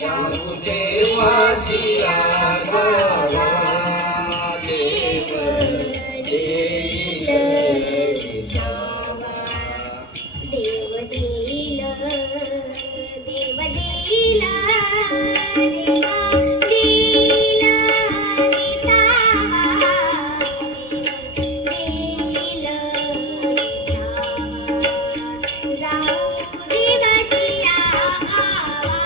जाऊ देवाची आगावा देव देईल विसावा देव देईल देव देईल देवा देईल विसावा देईल विसावा जाऊ देवाची आगावा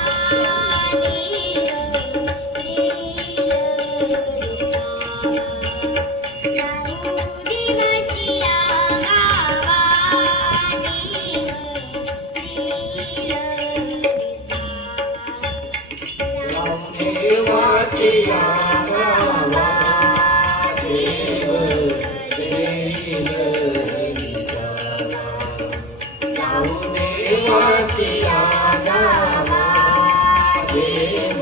देवाची आगावा देव देईल विसावा जाऊ देवाची आगावा देव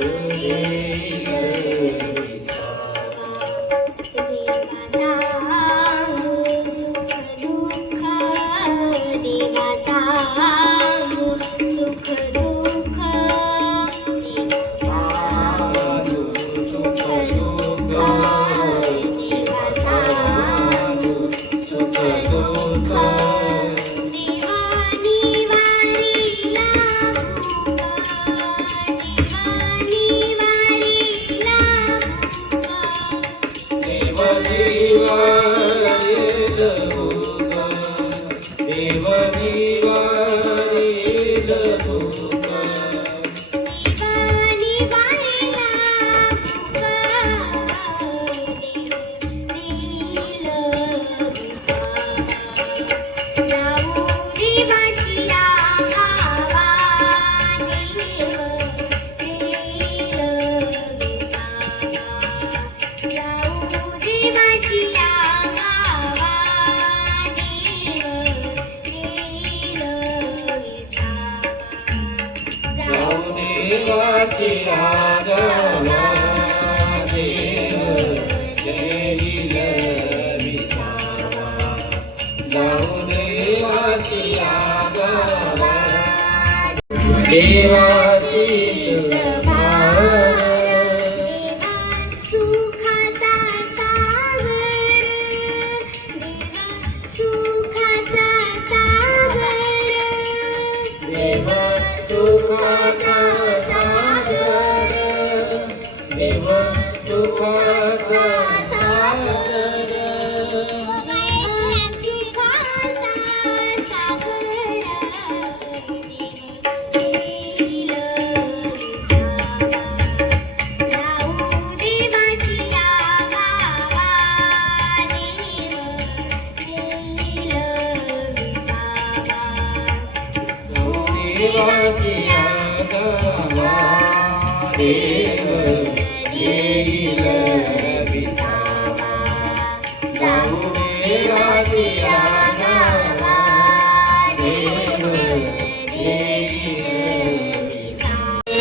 देईल विसावा देवा सांगू सुख दुःख देवाची आगावा देव देईल विसावा जाऊ देवाची आगावा देवाची सुखाचा सागर सुखाचा सागर देव सुखाचा सागर देव सुखाचा सागर देवाची आगावा देव देईल विसावा जाऊ देवाची आगावा देव देईल विसावा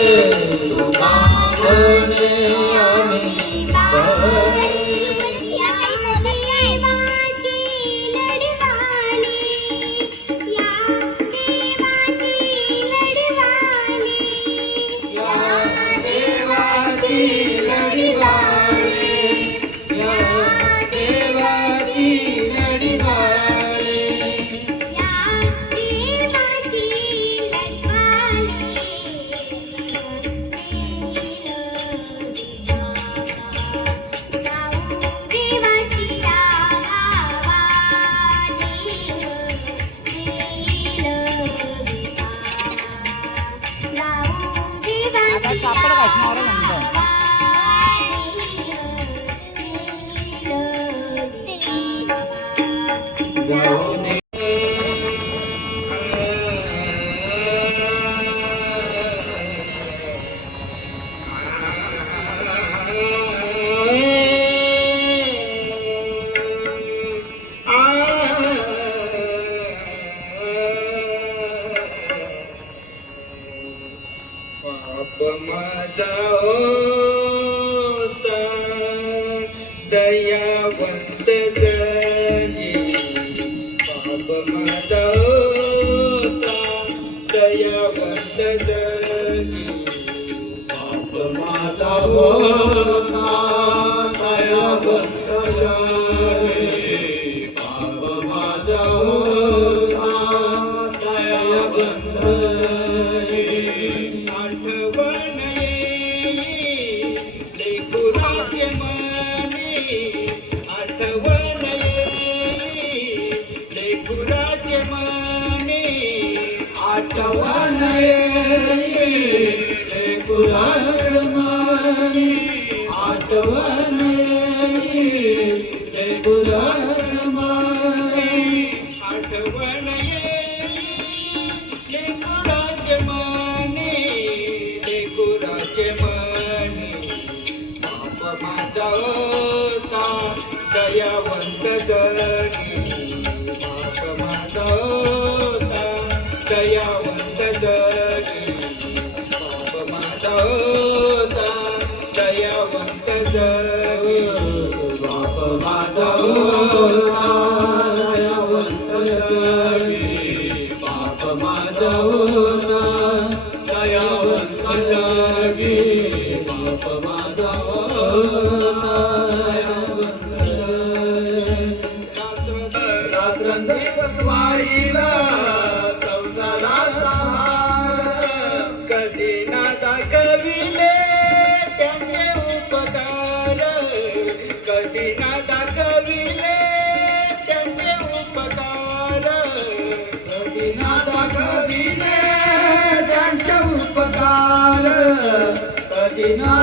सापड भाषणावर म्हणतो माझा होता दयावंत जगी पाप माझा होता दयावंत जगी होता दयावंत जगे पाप माझा होता दयावंत आठवण येई लेकराचे मनी आठवण येई लेकराचे मनी आठवण येई लेकराचे मनी आठवण येई लेकराचे मनी आठवण येई लेकराचे मनी लेकराचे मनी बाप माझा होता दयावंत जगी बाप माझा होता दयावंत जगी बाप माझा होता दयावंत जगी बाप माझा होता दयावंत जगी बाप माझा होता दयावंत जगी बाप माझा होता दयावंत रात्रंदिवस वाहिला संसाराचा हार कधी ना दाखविले त्यांचे उपकार कधी ना दाखविले त्यांचे उपकार कधी ना दाखविले त्यांचे उपकार कधी ना